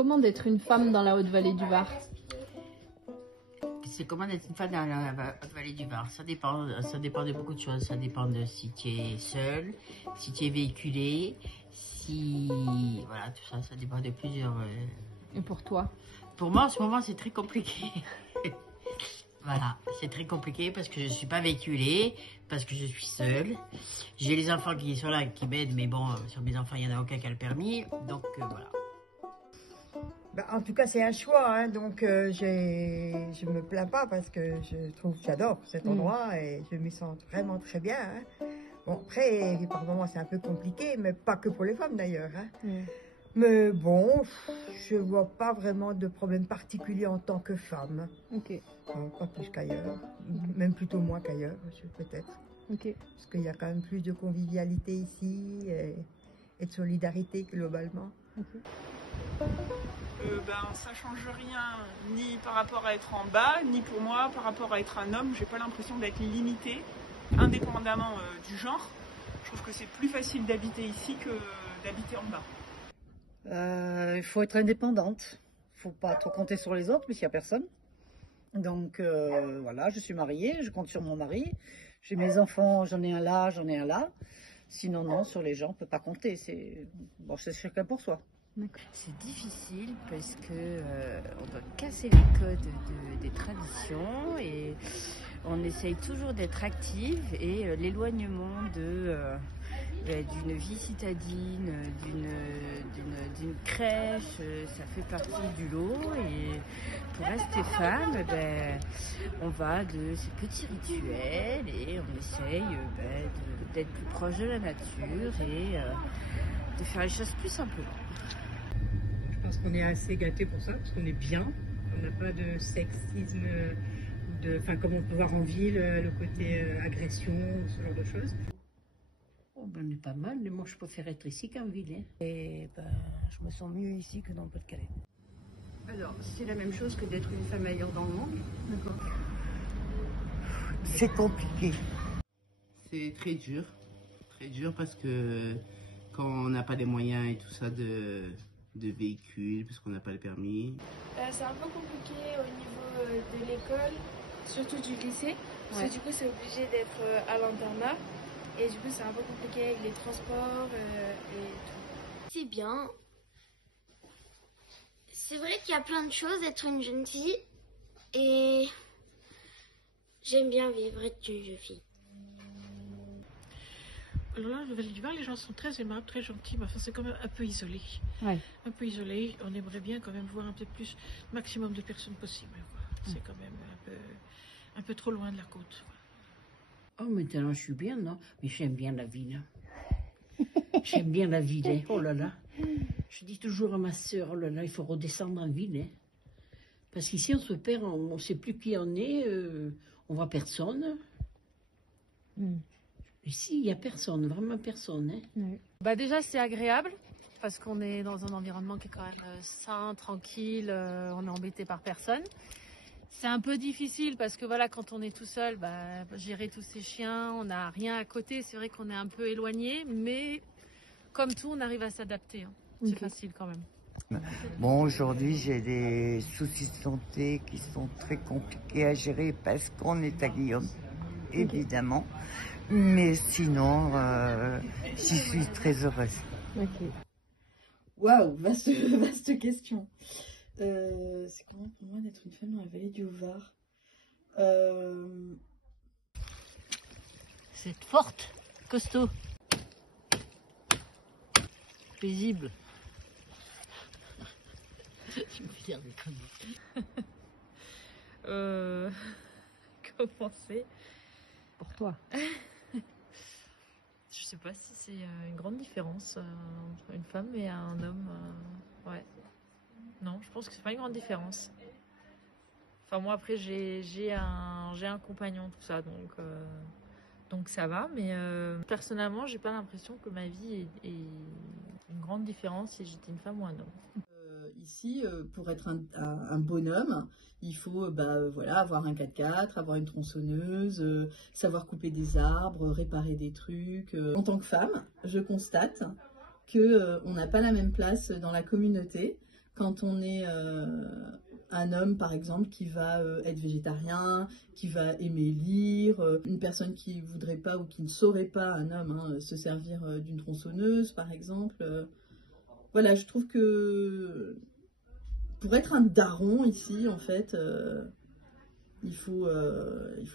comment d'être une femme dans la Haute-Vallée du Var? C'est comment d'être une femme dans la Haute-Vallée du Var. Ça dépend de beaucoup de choses. Ça dépend de si tu es seule, si tu es véhiculée, si... Voilà, tout ça, ça dépend de plusieurs... Et pour toi? Pour moi, en ce moment, c'est très compliqué. Voilà, c'est très compliqué parce que je ne suis pas véhiculée, parce que je suis seule. J'ai les enfants qui sont là, qui m'aident, mais bon, sur mes enfants, il n'y en a aucun qui a le permis. Donc, voilà. Bah, en tout cas, c'est un choix, hein, donc je me plains pas parce que j'adore cet endroit et je m'y sens vraiment très bien. Hein. Bon, après, par moments, c'est un peu compliqué, mais pas que pour les femmes d'ailleurs. Hein. Mais bon, je vois pas vraiment de problème particulier en tant que femme. Ok. Pas plus qu'ailleurs, même plutôt moins qu'ailleurs, peut-être. Ok. Parce qu'il y a quand même plus de convivialité ici et de solidarité globalement. Okay. Ça change rien, ni par rapport à être en bas, ni pour moi par rapport à être un homme. J'ai pas l'impression d'être limitée, indépendamment du genre. Je trouve que c'est plus facile d'habiter ici que d'habiter en bas. Il faut être indépendante. Il ne faut pas trop compter sur les autres, puisqu'il n'y a personne. Donc voilà, je suis mariée, je compte sur mon mari. J'ai mes enfants, j'en ai un là, j'en ai un là. Sinon, non, sur les gens, on ne peut pas compter. C'est chacun pour soi. C'est difficile parce que on doit casser les codes des traditions et on essaye toujours d'être active et l'éloignement d'une vie citadine, d'une crèche, ça fait partie du lot. Et pour rester femme, on va de ces petits rituels et on essaye d'être plus proche de la nature et de faire les choses plus simplement. Je pense qu'on est assez gâtés pour ça, parce qu'on est bien. On n'a pas de sexisme, comme on peut voir en ville, le côté agression, ce genre de choses. Oh on est pas mal, mais moi je préfère être ici qu'en ville. Hein. Et je me sens mieux ici que dans le Pas-de-Calais. Alors, c'est la même chose que d'être une femme ailleurs dans le monde. D'accord. C'est compliqué. C'est très dur parce que quand on n'a pas les moyens et tout ça de véhicules, parce qu'on n'a pas le permis. C'est un peu compliqué au niveau de l'école, surtout du lycée, parce que du coup c'est obligé d'être à l'internat, et du coup c'est un peu compliqué avec les transports et tout. C'est bien. C'est vrai qu'il y a plein de choses d'être une jeune fille, et j'aime bien vivre être une jeune fille. Alors là, le Vallée du Var, les gens sont très aimables, très gentils, mais enfin, c'est quand même un peu isolé. Ouais. Un peu isolé. On aimerait bien quand même voir un peu plus, maximum de personnes possible. C'est quand même un peu trop loin de la côte. Oh, maintenant, je suis bien, non? Mais j'aime bien la ville. J'aime bien la ville, hein. Oh là là. Je dis toujours à ma soeur, oh là là, il faut redescendre en ville. Hein. Parce qu'ici, on se perd, on ne sait plus qui on est, on voit personne. Ici, il n'y a personne, vraiment personne. Hein. Déjà, c'est agréable parce qu'on est dans un environnement qui est quand même sain, tranquille, on est embêté par personne. C'est un peu difficile parce que voilà, quand on est tout seul, gérer tous ces chiens, on n'a rien à côté. C'est vrai qu'on est un peu éloigné, mais comme tout, on arrive à s'adapter. Hein. C'est facile quand même. Bon, aujourd'hui, j'ai des soucis de santé qui sont très compliqués à gérer parce qu'on est à Guillaume, évidemment. Mais sinon, j'y suis très heureuse. Waouh, vaste question. C'est comment pour moi d'être une femme dans la vallée du Var? C'est forte, costaud, paisible. Je me fais dire des conneries. Comment c'est? Pour toi? Je sais pas si c'est une grande différence entre une femme et un homme. Ouais. Non, je pense que c'est pas une grande différence. Enfin, moi, après, j'ai un compagnon, tout ça, donc ça va. Mais personnellement, j'ai pas l'impression que ma vie est une grande différence si j'étais une femme ou un homme. Ici, pour être un bonhomme, il faut avoir un 4x4, avoir une tronçonneuse, savoir couper des arbres, réparer des trucs. En tant que femme, je constate qu'on n'a pas la même place dans la communauté. quand on est un homme, par exemple, qui va être végétarien, qui va aimer lire, une personne qui voudrait pas ou qui ne saurait pas, un homme, hein, se servir d'une tronçonneuse, par exemple. Voilà, je trouve que pour être un daron ici, en fait, il faut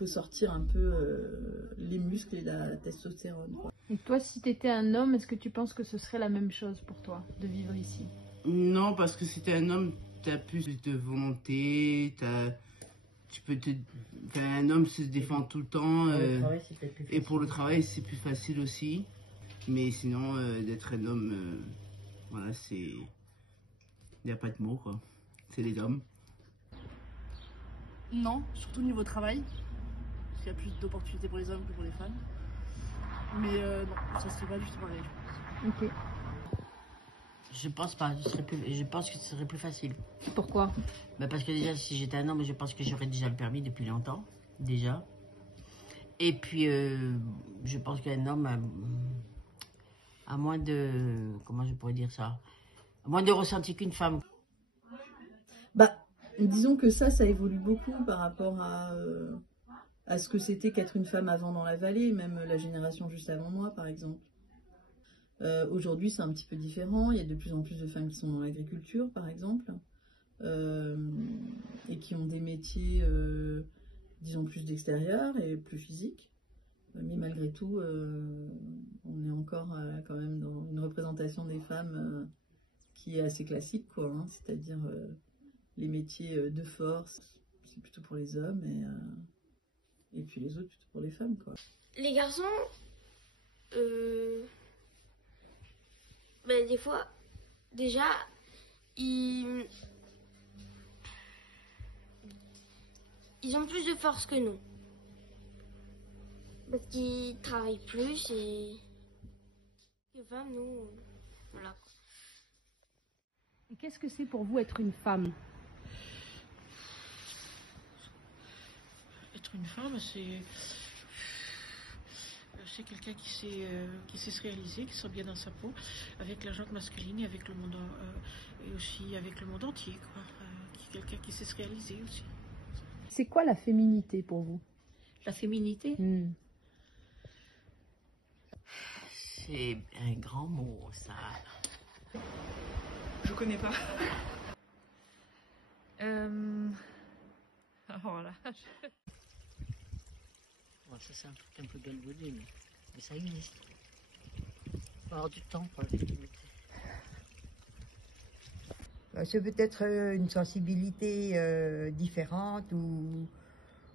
sortir un peu les muscles et la testostérone, quoi. Et toi, si tu étais un homme, est-ce que tu penses que ce serait la même chose pour toi, de vivre ici? Non, parce que si t'es un homme, t'as plus de volonté, un homme se défend tout le temps. Et pour le travail, c'est plus facile aussi. Mais sinon, d'être un homme, voilà, c'est... Il n'y a pas de mots, quoi. C'est les hommes. Non, surtout niveau travail. Parce qu'il y a plus d'opportunités pour les hommes que pour les femmes. Mais non, ça serait pas du tout pareil, je pense. Ok. Je pense pas, je pense que ce serait plus facile. Pourquoi? Parce que déjà, si j'étais un homme, je pense que j'aurais déjà le permis depuis longtemps, déjà. Et puis, je pense qu'un homme a moins de... Comment je pourrais dire ça? Moins de ressenti qu'une femme. Disons que ça évolue beaucoup par rapport à ce que c'était qu'être une femme avant dans la vallée, même la génération juste avant moi, par exemple. Aujourd'hui, c'est un petit peu différent. Il y a de plus en plus de femmes qui sont dans l'agriculture, par exemple, et qui ont des métiers, disons, plus d'extérieur et plus physiques. Mais malgré tout, on est encore quand même dans une représentation des femmes qui est assez classique, quoi, hein, c'est-à-dire les métiers de force, c'est plutôt pour les hommes, et puis les autres plutôt pour les femmes, quoi. Les garçons, des fois, déjà, ils ont plus de force que nous. Parce qu'ils travaillent plus et les femmes, nous, voilà. Et qu'est-ce que c'est pour vous être une femme? Être une femme, c'est quelqu'un qui sait se réaliser, qui se sent bien dans sa peau, avec la gente masculine et avec le monde et aussi avec le monde entier, quoi. Quelqu'un qui sait se réaliser aussi. C'est quoi la féminité pour vous? La féminité? C'est un grand mot, ça. Je connais pas. Voilà. Bon, ça c'est un truc un peu galvaudé, mais ça existe. Il faut avoir du temps pour la féminité. C'est peut-être une sensibilité différente ou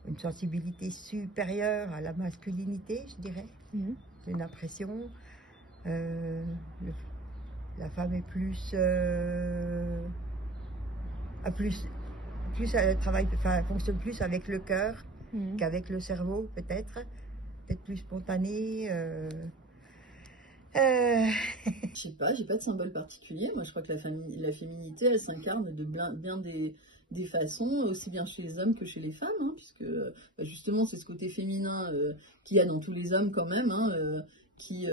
une sensibilité supérieure à la masculinité, je dirais. J'ai une impression. La femme est plus elle travaille, elle fonctionne plus avec le cœur qu'avec le cerveau, peut-être plus spontanée. Je sais pas, j'ai pas de symbole particulier. Moi, je crois que la féminité, elle s'incarne de bien des façons, aussi bien chez les hommes que chez les femmes, hein, puisque justement, c'est ce côté féminin qu'il y a dans tous les hommes quand même, hein, qui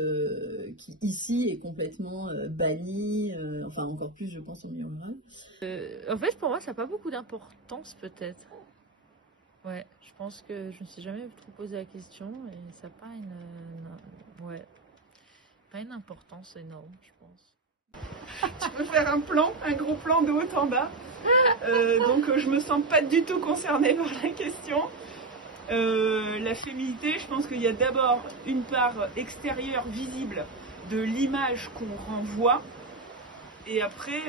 ici est complètement banni, enfin encore plus, je pense, en milieu rural. En fait, pour moi, ça n'a pas beaucoup d'importance, peut-être. Ouais, je pense que je ne me suis jamais trop posé la question et ça n'a pas pas une importance énorme, je pense. Tu peux faire un gros plan de haut en bas. Donc je me sens pas du tout concernée par la question. La féminité, je pense qu'il y a d'abord une part extérieure visible de l'image qu'on renvoie. Et après,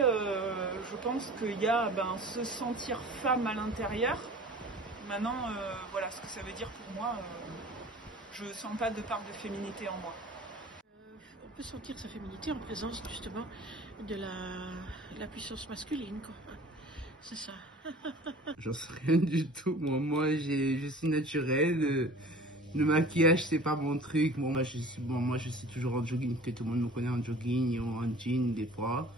je pense qu'il y a se sentir femme à l'intérieur. Maintenant, voilà ce que ça veut dire pour moi. Je ne sens pas de part de féminité en moi. On peut sentir sa féminité en présence justement de la puissance masculine, quoi. C'est ça. J'en sais rien du tout. Moi je suis naturelle. Le maquillage, c'est pas mon truc. Moi, je suis toujours en jogging, que tout le monde me connaît en jogging ou en jean des fois.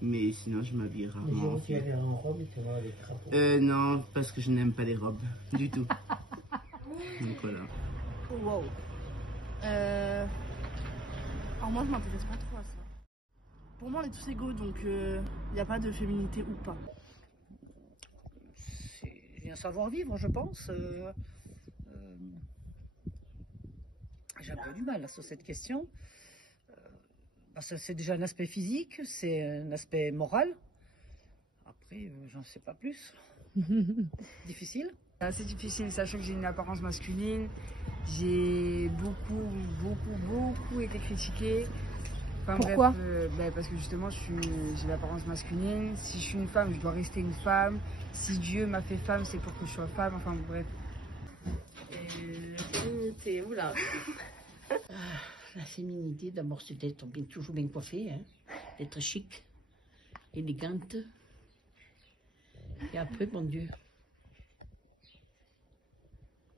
Mais sinon, je m'habille rarement. Tu avais en robe et tu vas avec crapaud. Non, parce que je n'aime pas les robes du tout. Donc voilà. Wow. Alors moi, je m'intéresse pas trop à ça. Pour moi, on est tous égaux, donc il n'y a pas de féminité ou pas. C'est un savoir-vivre, je pense. J'ai un peu du mal là, sur cette question. Parce que c'est déjà un aspect physique, c'est un aspect moral. Après, j'en sais pas plus. Difficile. C'est assez difficile, sachant que j'ai une apparence masculine. J'ai beaucoup été critiquée. Enfin, pourquoi? Parce que justement, j'ai l'apparence masculine. Si je suis une femme, je dois rester une femme. Si Dieu m'a fait femme, c'est pour que je sois femme. Enfin, bref. Féminité, oula. La féminité, d'abord, c'est d'être toujours bien coiffée, hein, d'être chic, élégante. Et après, mon Dieu.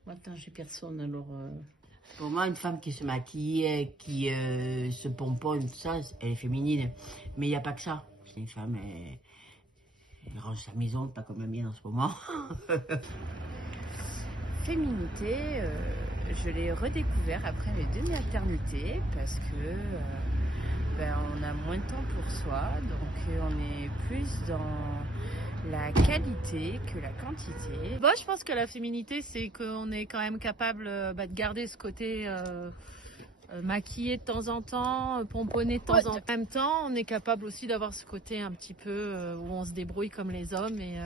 Maintenant, j'ai personne, alors... Pour moi, une femme qui se maquille, qui se pomponne, tout ça, elle est féminine. Mais il n'y a pas que ça. C'est une femme, elle range sa maison, pas comme la mienne en ce moment. Féminité, je l'ai redécouvert après mes 2 maternités parce que on a moins de temps pour soi, donc on est plus dans la qualité que la quantité. Bon, je pense que la féminité, c'est qu'on est quand même capable de garder ce côté maquillé de temps en temps, pomponné de temps en temps. En même temps, on est capable aussi d'avoir ce côté un petit peu où on se débrouille comme les hommes. Et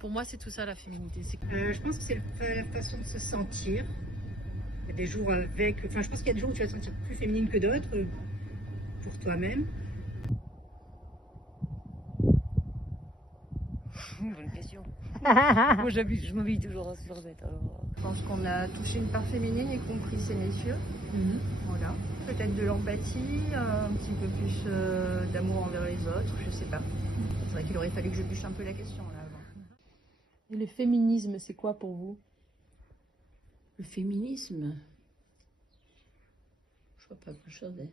pour moi, c'est tout ça la féminité. Je pense que c'est la façon de se sentir. Il y a des jours avec... Enfin, je pense qu'il y a des jours où tu vas te sentir plus féminine que d'autres pour toi-même. Bonne question. Moi, je m'habille toujours sur bête. Je pense qu'on a touché une part féminine, y compris ces messieurs. Voilà. Peut-être de l'empathie, un petit peu plus d'amour envers les autres, je sais pas. C'est vrai qu'il aurait fallu que je bûche un peu la question là avant. Et le féminisme, c'est quoi pour vous? Le féminisme, je vois pas grand-chose, hein.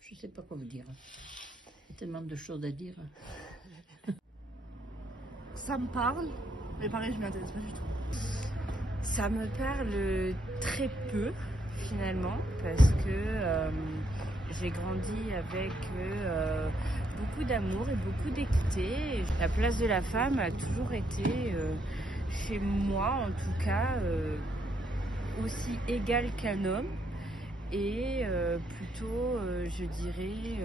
Je sais pas quoi vous dire. Il y a tellement de choses à dire. Ça me parle, mais pareil, je m'y intéresse pas du tout. Ça me parle très peu finalement parce que j'ai grandi avec beaucoup d'amour et beaucoup d'équité. La place de la femme a toujours été, chez moi en tout cas, aussi égale qu'un homme et plutôt, je dirais,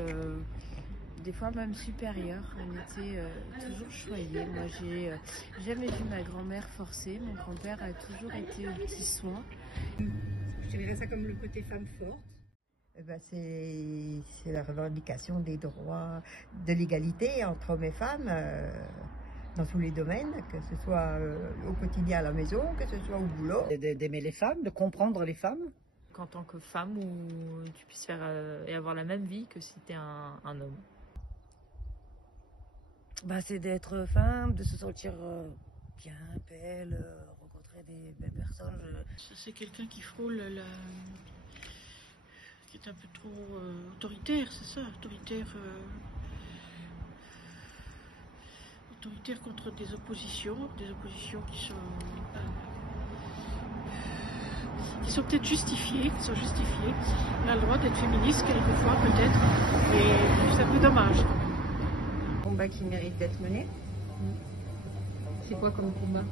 des fois même supérieure. On était toujours choyés. Moi, j'ai jamais vu ma grand-mère forcer. Mon grand-père a toujours été aux petits soins. Je dirais ça comme le côté femme forte. C'est la revendication des droits, de l'égalité entre hommes et femmes dans tous les domaines, que ce soit au quotidien à la maison, que ce soit au boulot. D'aimer les femmes, de comprendre les femmes. En tant que femme, où tu puisses faire et avoir la même vie que si tu es un homme. C'est d'être femme, de se sentir bien, belle, rencontrer des belles personnes. C'est quelqu'un qui frôle qui est un peu trop autoritaire, c'est ça, autoritaire contre des oppositions qui sont peut-être justifiées, On a le droit d'être féministe quelquefois peut-être, et c'est un peu dommage. Combat qui mérite d'être mené. C'est quoi comme combat?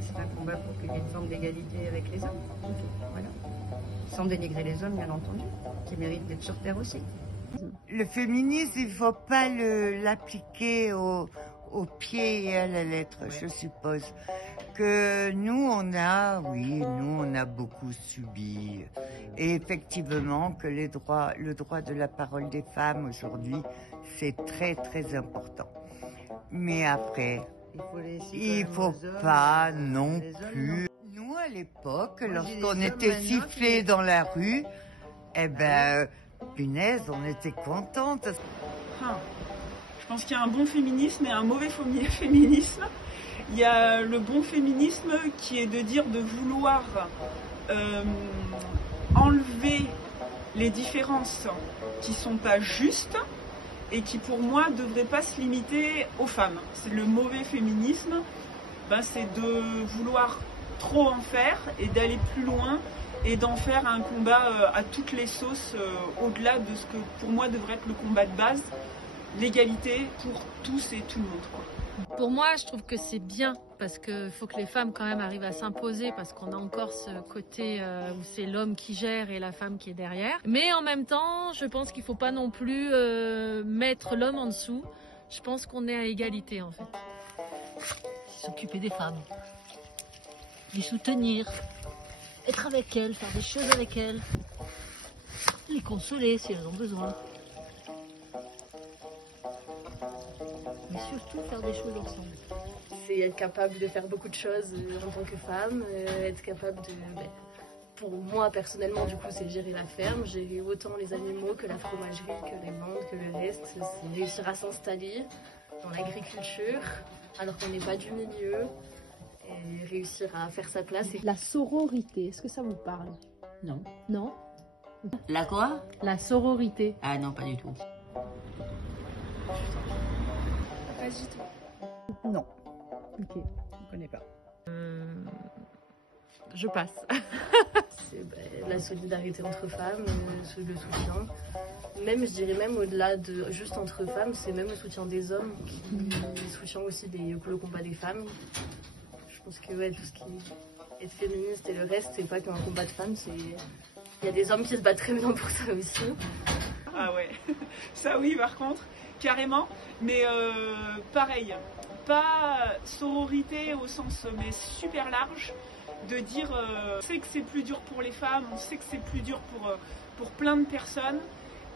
C'est un combat pour qu'il y ait une forme d'égalité avec les hommes. Voilà. Sans dénigrer les hommes, bien entendu, qui méritent d'être sur terre aussi. Le féminisme, il ne faut pas l'appliquer au pied et à la lettre, je suppose. Que nous, on a beaucoup subi. Et effectivement, que le droit de la parole des femmes aujourd'hui, c'est très, très important. Mais après, il faut pas non plus. Nous, à l'époque, lorsqu'on était sifflés dans la rue, punaise, on était contente. Je pense qu'il y a un bon féminisme et un mauvais féminisme. Il y a le bon féminisme qui est de dire de vouloir enlever les différences qui ne sont pas justes et qui pour moi ne devraient pas se limiter aux femmes. C'est le mauvais féminisme, c'est de vouloir trop en faire et d'aller plus loin et d'en faire un combat à toutes les sauces, au-delà de ce que pour moi devrait être le combat de base, l'égalité pour tous et tout le monde, quoi. Pour moi, je trouve que c'est bien parce qu'il faut que les femmes quand même arrivent à s'imposer parce qu'on a encore ce côté où c'est l'homme qui gère et la femme qui est derrière. Mais en même temps, je pense qu'il ne faut pas non plus mettre l'homme en dessous. Je pense qu'on est à égalité en fait. S'occuper des femmes, les soutenir, être avec elles, faire des choses avec elles, les consoler si elles ont besoin. Mais surtout faire des choses ensemble. C'est être capable de faire beaucoup de choses en tant que femme, être capable de... pour moi personnellement du coup c'est gérer la ferme, gérer autant les animaux que la fromagerie, que les ventes, que le reste. C'est réussir à s'installer dans l'agriculture alors qu'on n'est pas du milieu et réussir à faire sa place. La sororité, est-ce que ça vous parle? Non. Non? La quoi? La sororité. Ah non, pas du tout. Pas du tout. Non. Ok. Je ne connais pas. Je passe. C'est la solidarité entre femmes, le soutien. Même, je dirais même au-delà de juste entre femmes, c'est même le soutien des hommes qui soutient aussi le combat des femmes. Je pense que ouais, tout ce qui est féministe et le reste, c'est pas qu'un combat de femmes, il y a des hommes qui se battent très bien pour ça aussi. Ah ouais, ça oui par contre, carrément, mais pareil, pas sororité au sens mais super large, de dire on sait que c'est plus dur pour les femmes, on sait que c'est plus dur pour plein de personnes,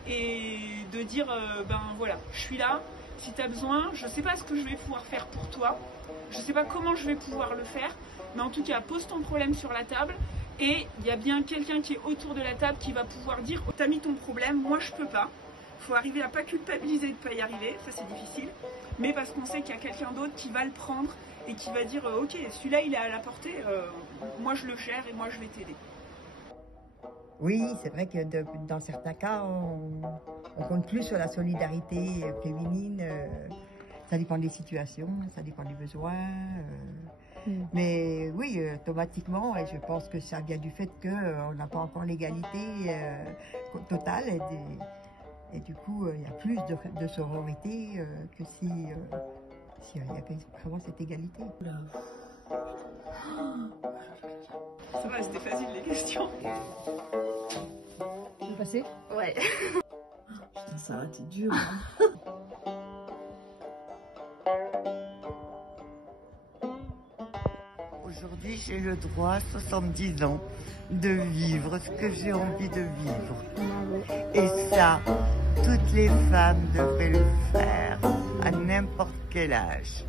et de dire ben voilà, je suis là, si tu as besoin, je sais pas ce que je vais pouvoir faire pour toi, je sais pas comment je vais pouvoir le faire, mais en tout cas pose ton problème sur la table. Et il y a bien quelqu'un qui est autour de la table qui va pouvoir dire « T'as mis ton problème, moi je peux pas ». Il faut arriver à pas culpabiliser de pas y arriver, ça c'est difficile. Mais parce qu'on sait qu'il y a quelqu'un d'autre qui va le prendre et qui va dire « Ok, celui-là il est à la portée, moi je le gère et moi je vais t'aider ». Oui, c'est vrai que dans certains cas, on compte plus sur la solidarité féminine. Ça dépend des situations, ça dépend des besoins. Mais oui, automatiquement, et je pense que ça vient du fait qu'on n'a pas encore l'égalité totale. Et du coup, il y a plus de sororité que s'il y avait vraiment cette égalité. Ça va, c'était facile les questions. Tu veux passer? Ouais. Putain, ça a été dur. Aujourd'hui, j'ai le droit, à 70 ans, de vivre ce que j'ai envie de vivre. Et ça, toutes les femmes devraient le faire, à n'importe quel âge.